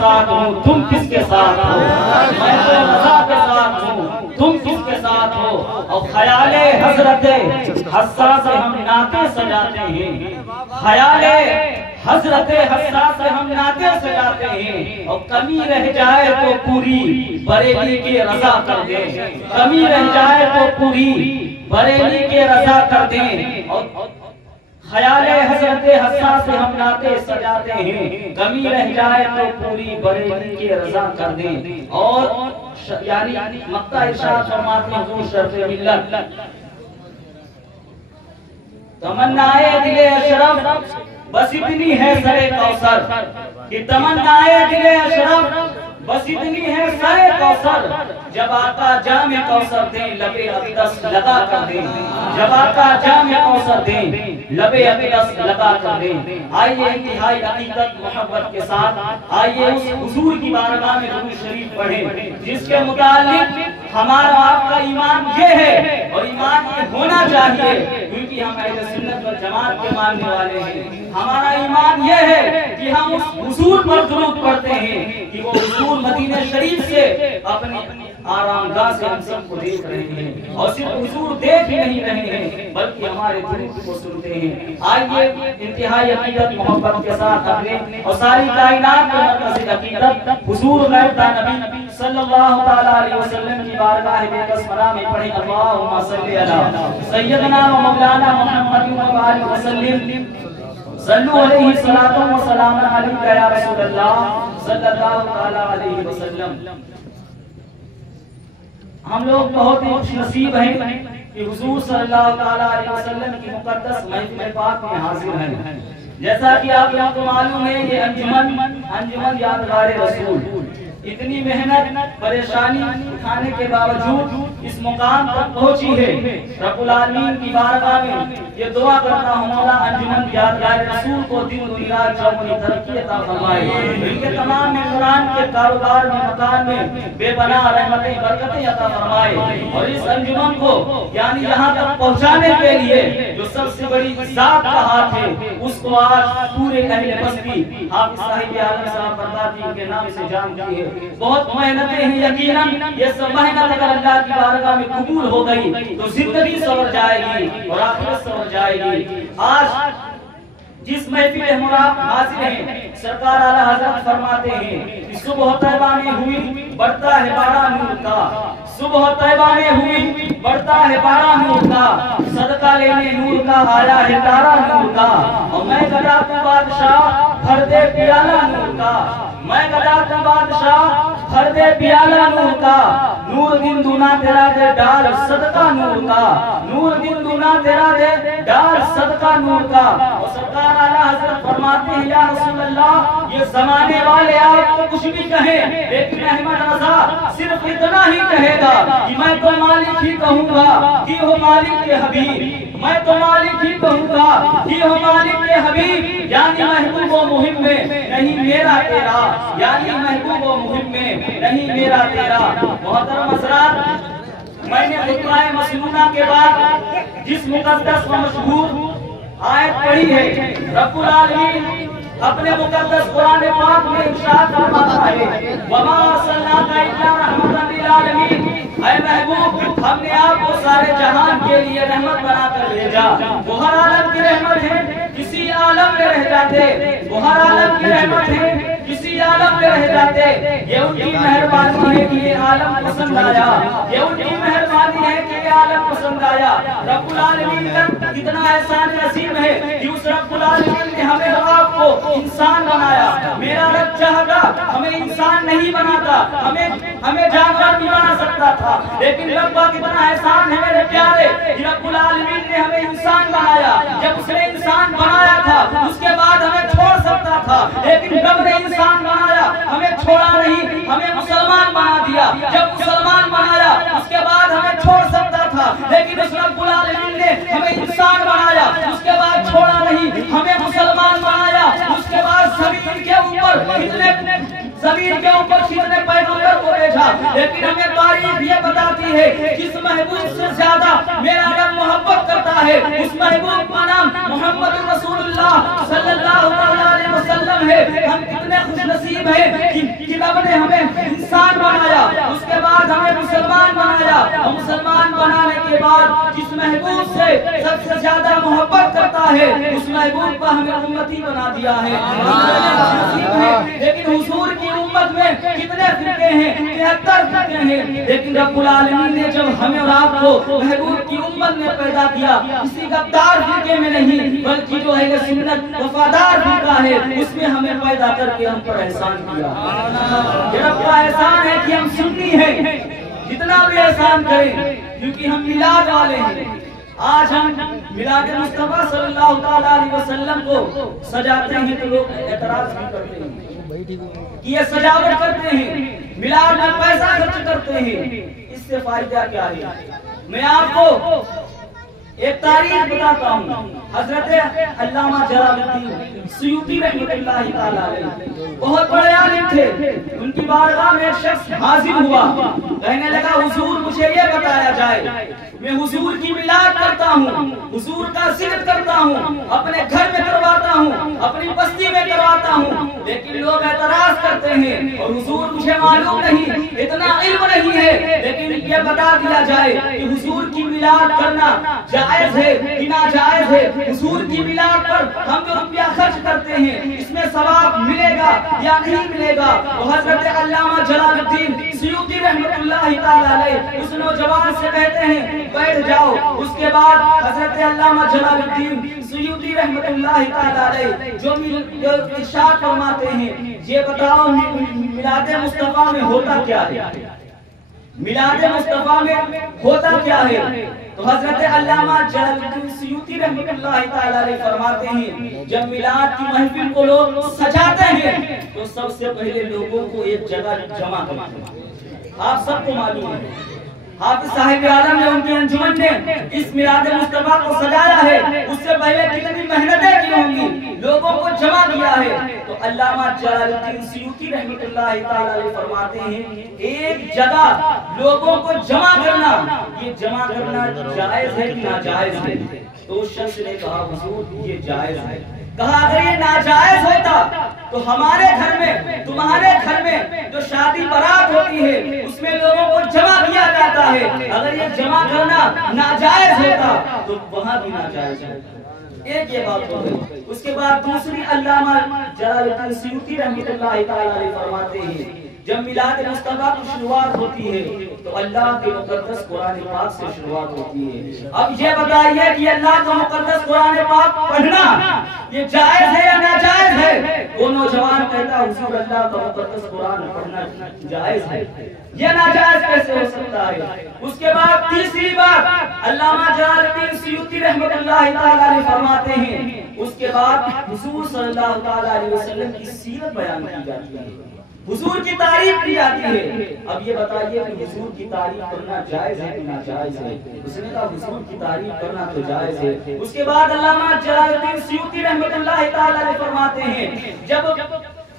ساتھ ہوں، تم کس کے ساتھ ہو؟ میں تو رضا کے ساتھ ہوں، تم کس کے ساتھ ہو؟ اور خیال حضرت حساس سے ہم نعتیں سجاتے ہیں، خیال حضرت حساس سے ہم نعتیں سجاتے ہیں، اور کمی رہ جائے تو پوری بریلی کی رضا کر دیں، کمی رہ جائے تو پوری بریلی کی رضا کر دیں، اور خیال حضرت حساس سے ہم نعتیں سجاتے ہیں، کمی رہ جائے تو پوری بریلی کی رضا کر دیں۔ اور یعنی مقطع ارشاد فرماتے ہیں حضور شرف ملت، تمنائے دل اشرف بس اتنی ہے سرے کوثر، کہ تمنائے دل اشرف بس اتنی ہے سرے کوثر، جب آقا جام کوثر دیں لبے اقدس لگا کر دیں، جب آقا جام کوثر دیں لبے اقدس لگا کر دیں۔ آئیے انتہائی عقیدت محبت کے ساتھ آئیے اس حضور کی بارگاہ میں درود شریف پڑھیں، جس کے متعلق ہمارا آپ کا ایمان یہ ہے، اور ایمان یہ ہونا چاہیے، کیونکہ ہم اہل سنت والجماعت کے ماننے والے ہیں۔ ہمارا ایمان یہ ہے کہ ہم اس حضور پر درود پڑھتے ہیں کہ وہ حضور مدینہ شریف سے اپنی آرام گاہ سے ہم سب کو دیکھ رہے ہیں، اور صرف حضور دیکھ ہی نہیں رہے ہیں بلکہ ہمارے درود کو سنتے ہیں۔ آئیے انتہائی عقیدت محبت کے ساتھ اپنے اور ساری کائنات کے مرکز عقیدت حضور غیب نبی صلی اللہ تعالی علیہ وسلم کی بارگاہ بے کسمرہ میں پڑھیں، اللہم صلی علی سیدنا و مولانا محمد و آلہ وسلم، صلو علیہ الصلاۃ والسلام علیک یا رسول اللہ صلی اللہ تعالی علیہ وسلم۔ ہم لوگ بہت ہی خوش نصیب ہیں کہ حضور صلی اللہ تعالی علیہ وسلم کی مقدس محفل پاک میں حاضر ہیں۔ جیسا کہ آپ کو معلوم ہے یہ انجمن یادگار رسول اتنی محنت پریشانی اٹھانے کے باوجود اس مقام تک پہنچی ہے۔ رب العالمین کی بارگاہ میں یہ دعا کرتا ہوں مولا انجمن یادگار رسول کو دن دنیا چوگنی ترقی عطا فرمائے، ان کے تمام قرآن کے کاروبار میں مکان میں بے پناہ رحمتیں برکتیں عطا فرمائے، اور اس انجمن کو یعنی یہاں تک پہنچانے کے لیے جو سب سے بڑی ذات کا ہاتھ ہے اس کو آج پورے اہل بستی حافظ صاحب عالم صاحب بردار کے نام سے جانتی ہے۔ بہت محنتیں ہیں، یقیناً یہ سب محنت اگر اللہ کی بارگاہ میں قبول ہو گئی تو زندگی سنور جائے گی اور آخرت سنور جائے گی۔ آج جس محفل مراد حاضر ہیں سرکار اعلیٰ حضرت فرماتے ہیں کہ صبح طیبہ میں ہوئی بڑھتا ہے بارہ نور کا، صبح طیبہ میں ہوئی بڑھتا ہے بارہ نور کا، صدقہ لینے نور کا آیا ہے تارا نور کا، اور میں گدا تو بادشاہ بھر دے پیالہ نور کا، میں گدا تو بادشاہ بھر دے پیالہ نور کا، نور دن دونا تیرا دے ڈال صدقہ نور کا، نور دن دونا تیرا دے ڈال صدقہ نور کا۔ اور سرکار اعلیٰ حضرت فرماتے ہیں یا رسول اللہ یہ زمانے والے آپ کو کچھ بھی کہیں لیکن احمد رضا صرف اتنا ہی کہے گا کہ میں تو مالک ہی کہوں گا کہ ہو مالک کے حبیب، میں تو مالک ہی کہوں گا کہ ہو مالک کے حبیب، یعنی محبوب و مہم میں نہیں میرا تیرا، یعنی محبوب و مہم میں نہیں میرا تیرا۔ محترم حضرات، میں نے خطبہ مسنونہ کے بعد جس مقدس و مشہور آیت پڑھی ہے رب العالمین اپنے مقدس قرآن پاک میں ارشاد فرماتا ہے وَمَا أَرْسَلْنَاكَ إِلَّا رَحْمَةً لِلْعَالَمِينَ، اے محبوب ہم نے آپ کو سارے جہان کے لیے رحمت بنا کر بھیجا۔ وہ ہر عالم کی رحمت ہے، کسی عالم میں رہ جاتے، وہ ہر عالم کی رحمت ہے کسی عالم میں رہ جاتے، یہ ان کی مہربانی ہے کہ یہ عالم پسند آیا، یہ ان کی مہربانی ہے کہ یہ عالم پسند آیا۔ رب العالمین کا کتنا احسان نصیب ہے کہ اس رب العالمین نے ہمیں اور آپ کو انسان بنایا۔ میرا رب چاہتا ہمیں انسان نہیں بناتا، ہمیں جانور بھی بنا سکتا تھا، لیکن رب کا کتنا احسان ہے میرے پیارے کہ رب العالمین نے ہمیں انسان بنایا۔ جب اس نے انسان بنایا تھا اس کے بعد ہمیں چھوڑ سکتا تھا، لیکن رب نے انسان بنایا ہمیں چھوڑا نہیں، ہمیں مسلمان بنا دیا۔ جب مسلمان بنایا اس کے بعد ہمیں چھوڑ سکتا تھا، لیکن اس رب العالمین نے ہمیں انسان بنایا، اس کے بعد چھوڑا نہیں، ہمیں مسلمان بنایا۔ اس کے بعد زمین کے اوپر کتنے پیغمبر کو بھیجا، لیکن ہمیں تاریخ یہ بتاتی ہے جس محبوب سے زیادہ میرا رب محبت کرتا ہے اس محبوب کا نام محمد رسول اللہ صلی اللہ علیہ وسلم ہے۔ ہم کتنے خوش نصیب ہیں کہ رب نے ہمیں انسان بنایا، اس کے بعد ہمیں مسلمان بنایا، اور مسلمان بنانے کے بعد جس محبوب سے سب سے زیادہ محبت کرتا ہے اس محبوب کو ہمیں امتی بنا دیا ہے۔ لیکن حضور کی امت میں کتنے فرقے ہیں؟ 73 فرقے ہیں، لیکن رب العالمین نے جب ہمیں اور آپ کو محبوب کی امت میں پیدا کیا، کسی غدار فرقے میں نہیں بلکہ جو اہل سنت وفادار فرقہ ہے اس میں ہمیں پیدا کر کے ہم پر احسان کیا۔ یہ رب کا احسان ہے کہ ہم سنی ہیں، جتنا بھی احسان کریں کیونکہ ہم میلاد والے ہیں۔ آج ہم میلاد مصطفیٰ صلی اللہ علیہ وسلم کو سجاتے ہیں تو لوگ اعتراض بھی کرتے ہیں کہ یہ سجاوٹ کرتے ہیں، میلاد میں پیسہ خرچ کرتے ہیں، اس سے فائدہ کیا ہے؟ میں آپ کو ایک تاریخ بتاتا ہوں۔ حضرت علامہ جلال الدین سیوطی رحمۃ اللہ تعالی علیہ بہت بڑے عالم تھے، ان کی بارگاہ میں ایک شخص حاضر ہوا، کہنے لگا حضور مجھے یہ بتایا جائے، میں حضور کی میلاد کرتا ہوں، حضور کا ذکر کرتا ہوں، اپنے گھر میں کرواتا ہوں، اپنی بستی میں کرواتا ہوں، لیکن لوگ اعتراض کرتے ہیں اور حضور مجھے معلوم نہیں، اتنا علم نہیں ہے، لیکن یہ بتا دیا جائے کہ حضور کی میلاد کرنا جائز ہے کہ ناجائز ہے؟ حضور کی میلاد پر ہم جو روپیہ خرچ کرتے ہیں اس میں ثواب ملے گا یا نہیں ملے گا؟ تو حضرت علامہ جلال الدین سیوطی رحمۃ اللہ تعالی علیہ اس نوجوان سے کہتے ہیں بیٹھ جاؤ۔ اس کے بعد حضرت علامہ جلال الدین سیوطی رحمۃ اللہ تعالی علیہ جو ارشاد فرماتے ہیں، یہ بتاؤ میلاد مصطفیٰ میں ہوتا کیا ہے؟ میلاد مصطفیٰ میں ہوتا کیا ہے؟ تو حضرت علامہ جلال الدین سیوطی رحمۃ اللہ تعالی علیہ فرماتے ہیں جب میلاد کی محفل کو لوگ سجاتے ہیں تو سب سے پہلے لوگوں کو ایک جگہ جمع کرتے ہیں۔ آپ سب کو معلوم ہے حافظ صاحب عالم نے ان کی انجمن نے اس میلاد مصطفیٰ کو سجایا ہے، اس سے پہلے کتنی محنتیں کی ہوں گی، لوگوں کو جمع کیا ہے۔ تو علامہ جلال الدین سیوطی رحمۃ اللہ تعالی علیہ فرماتے ہیں ایک جگہ لوگوں کو جمع کرنا، یہ جمع کرنا جائز ہے کہ ناجائز ہے؟ تو اس شخص نے کہا حضور یہ جائز ہے۔ کہا اگر یہ ناجائز ہوتا تو ہمارے گھر میں تمہارے گھر میں جو شادی برات ہوتی ہے اس میں لوگوں کو جمع کیا جاتا ہے، اگر یہ جمع کرنا ناجائز ہوتا تو وہاں بھی ناجائز ہے۔ ایک یہ بات ہو گئی۔ اس کے بعد دوسری علامہ جلال الدین سیوطی رحمۃ اللہ تعالی علیہ فرماتے ہیں جب میلاد مصطفیٰ کی شروعات ہوتی ہے تو اللہ کے مقدس قرآن پاک سے شروعات ہوتی ہے۔ اب یہ بتائیے کہ اللہ کا مقدس قرآن پاک پڑھنا یہ جائز ہے یا ناجائز ہے؟ وہ نوجوان کہتا حضور اللہ کا مقدس قرآن پڑھنا جائز ہے، یہ ناجائز کیسے ہو سکتا ہے؟ اس کے بعد تیسری بات علامہ جلال الدین سیوطی رحمۃ اللہ تعالی علیہ فرماتے ہیں اس کے بعد حضور صلی اللہ علیہ وسلم کی سیرت بیان کی جاتی ہے، حضور کی تعریف کی جاتی ہے۔ اب یہ بتائیے کہ حضور کی تعریف کرنا جائز ہے کہ ناجائز ہے؟ اس نے کہا حضور کی تعریف کرنا تو جائز ہے۔ اس کے بعد علامہ جلال الدین سیوطی رحمۃ اللہ تعالی علیہ فرماتے ہیں جب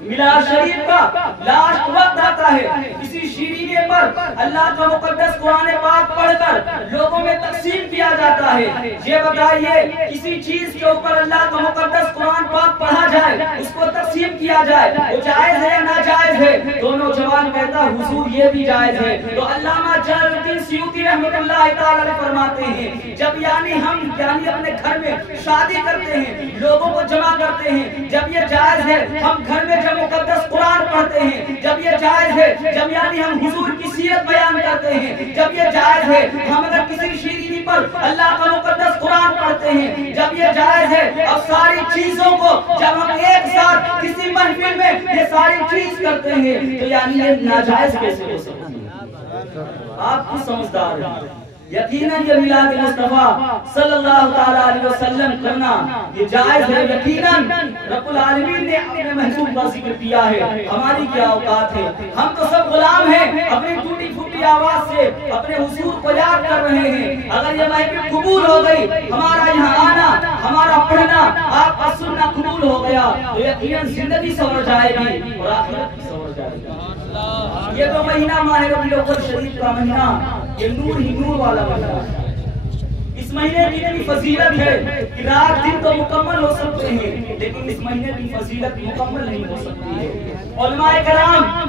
میلاد شریف کا لاسٹ وقت آتا ہے کسی شیرینے پر اللہ کا مقدس قرآن پاک پڑھ کر لوگوں میں تقسیم کیا جاتا ہے۔ یہ بتائیے کسی چیز کے اوپر اللہ کا مقدس قرآن پاک پڑھا جائے اس کو تقسیم کیا جائے وہ جائز ہے یا ناجائز ہے؟ تو نوجوان کہتا حضور یہ بھی جائز ہے۔ تو علامہ جلال الدین سیوطی رحمۃ اللہ تعالی علیہ فرماتے ہیں جب ہم اپنے گھر میں شادی کرتے ہیں لوگوں کو جمع کرتے ہیں، جب یہ جائز ہے ہم گھر میں مقدس قرآن پڑھتے ہیں، جب یہ جائز ہے جب ہم حضور کی سیرت بیان کرتے ہیں، جب یہ جائز ہے ہم اگر کسی شیرینی پر اللہ کا مقدس قرآن پڑھتے ہیں، جب یہ جائز ہے اب ساری چیزوں کو جب ہم ایک ساتھ کسی محفل میں یہ ساری چیز کرتے ہیں تو یہ ناجائز کیسے ہو سکتی ہے؟ آپ کی سمجھدار ہیں یقیناً یہ میلاد مصطفیٰ صلی اللہ تعالی علیہ وسلم کرنا یہ جائز ہے۔ یقیناً رب العالمین نے اپنے محبوب کا ذکر کیا ہے، ہماری کیا اوقات ہے؟ ہم تو سب غلام ہیں، اپنی ٹوٹی پھوٹی آواز سے اپنے حضور کو یاد کر رہے ہیں۔ اگر یہ محفل قبول ہو گئی، ہمارا یہاں آنا، ہمارا پڑھنا، آپ کا سننا قبول ہو گیا تو یقیناً زندگی سنور جائے گی اور آخرت بھی سنور جائے گی۔ یہ تو مہینہ ماہ ربیع الاول شریف کا مہینہ یہ نور ہی نور والا مہینہ ہے۔ اس مہینے کی اتنی فضیلت ہے کہ رات دن تو مکمل ہو سکتے ہیں لیکن اس مہینے کی فضیلت مکمل نہیں ہو سکتی ہے۔ علماء کرام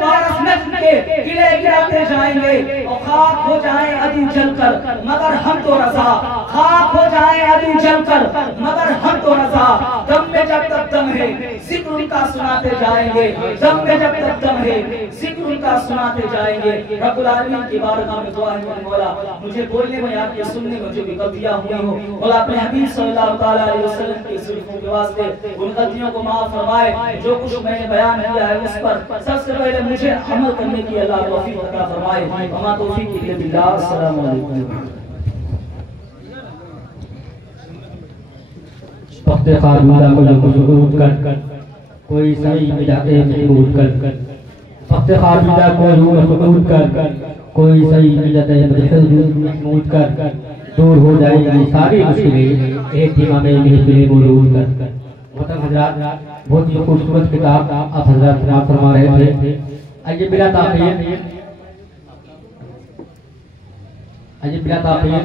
فارس نجم کے قلعے گراتے جائیں گے اور خاک ہو جائیں عدن جل کر مگر ہم تو رضا، خاک ہو جائیں عدن جل کر مگر ہم تو رضا، دم میں جب تک دم ہے ذکر ان کا سناتے جائیں گے، دم میں جب تک دم ہے ذکر ان کا سناتے جائیں گے۔ رب العالمین کی بارگاہ میں دعا ہے مولا مجھے بولنے میں یا کہ سننے میں جو بھی غلطیاں ہوئی ہوں مولا اپنے حبیب صلی اللہ تعالیٰ علیہ وسلم کی زلفوں کے واسطے ان غلطیوں کو معاف فرمائے، جو کچھ میں نے بیان کیا ہے اس پر سب سے پہلے مجھے عمل کرنے کی اللہ توفیق عطا فرمائے، وما توفیق الا باللہ۔ السلام علیکم۔ وقت خارجہ کو جو سکوت کر کوئی صحیح مجاتے محمود کر، وقت خارجہ کو جو سکوت کر کوئی صحیح مجاتے محمود کر، دور ہو جائے گی ساری مشکلیں اہتمام محفل مولود کر۔ محترم حضرات، بہت ہی خوبصورت کتاب آپ حضرات تلاوت فرما رہے تھے۔ آئیے بلا تاخیر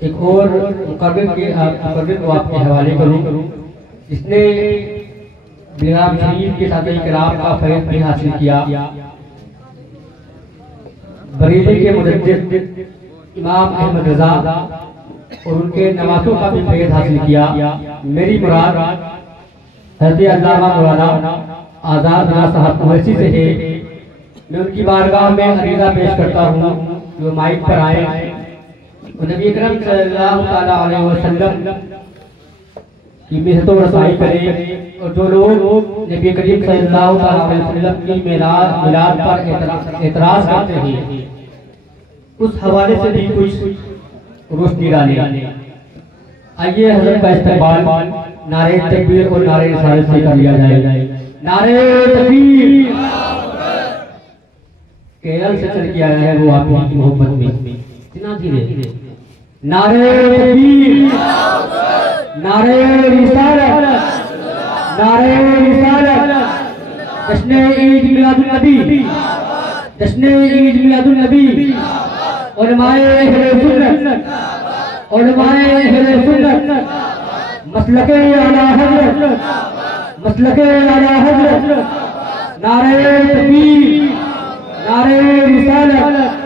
ایک اور مقرر کو آپ کے حوالے کروں جس نے بیرام شریف کے ساتھ کرام کا فیض بھی حاصل کیا۔ بریلی کے مجدد امام احمد رضا اور ان کے نواسوں کا بھی فیض حاصل کیا۔ میری مراد حضرت علامہ مولانا آزاد رضا صاحب اویسی سے ہے۔ میں ان کی بارگاہ میں عریضہ پیش کرتا ہوں جو مائک پر آئے اور نبی اکرم صلی اللہ تعالیٰ علیہ وسلم کی مدحت و رسائی کرے، اور جو لوگ نبی کریم صلی اللہ تعالیٰ علیہ وسلم کی میلاد پر اعتراض کرتے ہیں اس حوالے سے بھی کچھ روشنی ڈالے۔ آئیے حضرت کا استقبال نعرہ تکبیر اور نعرہ رسالت سے کر لیا جائے۔ نعرہ تکبیر کیرل سے چل کے آیا ہے وہ آپ کی محبت میں اتنا دھیرے۔ نعرہ تکبیر، نعرہ رسالت، نعرہ رسالت، جشن عید میلاد النبی، جشن عید میلاد النبی، علماء اہل سنت، علماء اہل سنت، مسلک اعلیٰ حضرت، مسلک اعلیٰ حضرت، نعرہ تکبیر، نعرہ رسالت۔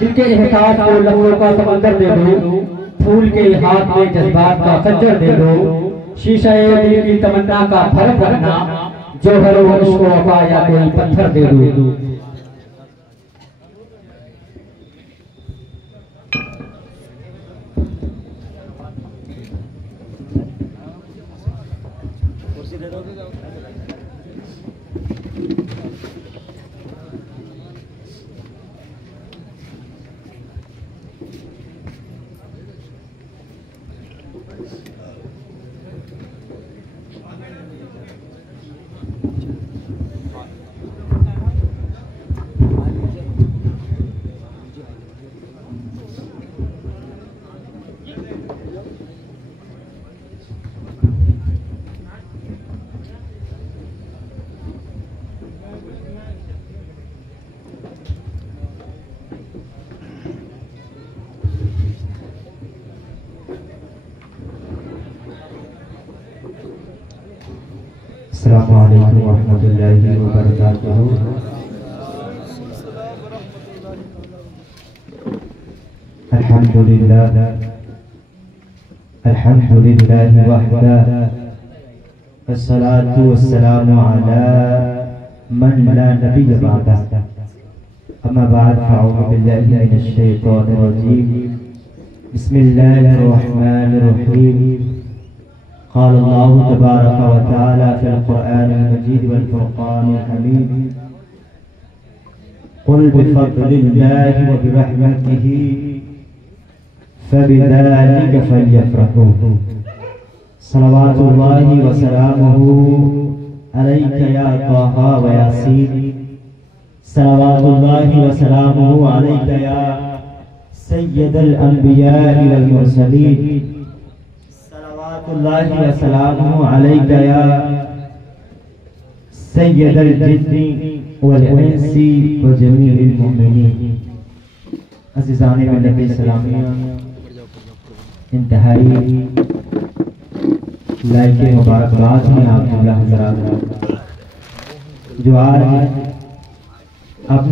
دل کے احساس کو لفظوں کا سمندر دے دو، پھول کے ہاتھ میں جذبات کا خنجر دے دو، شیشہ دل کی تمنا کا فرق رکھنا، جوہر و عشق و وفا یا کوئی پتھر دے دو۔ السلام علیکم ورحمۃ اللہ وبرکاتہ۔ الحمدللہ وحدہ، والصلاة والسلام علی من لا نبی بعدہ، اما بعد فاعوذ باللہ من الشیطان الرجیم، بسم اللہ الرحمن الرحیم۔ قال الله تبارك وتعالى في القرآن المجيد والفرقان الحميد، قل بفضل الله وبرحمته فبذلك فليفرحوا، صلوات الله وسلامه عليك يا طه وياسين، صلوات الله وسلامه عليك يا سيد الأنبياء والمرسلين، اللہ وسلامہ علیکہ یا سید الجن والانس وجمیع المؤمنین۔ عزیزان ملت اسلامیہ، انتہائی لائق مبارکباد میں آپ جملہ حضرات۔ جو آج اپنے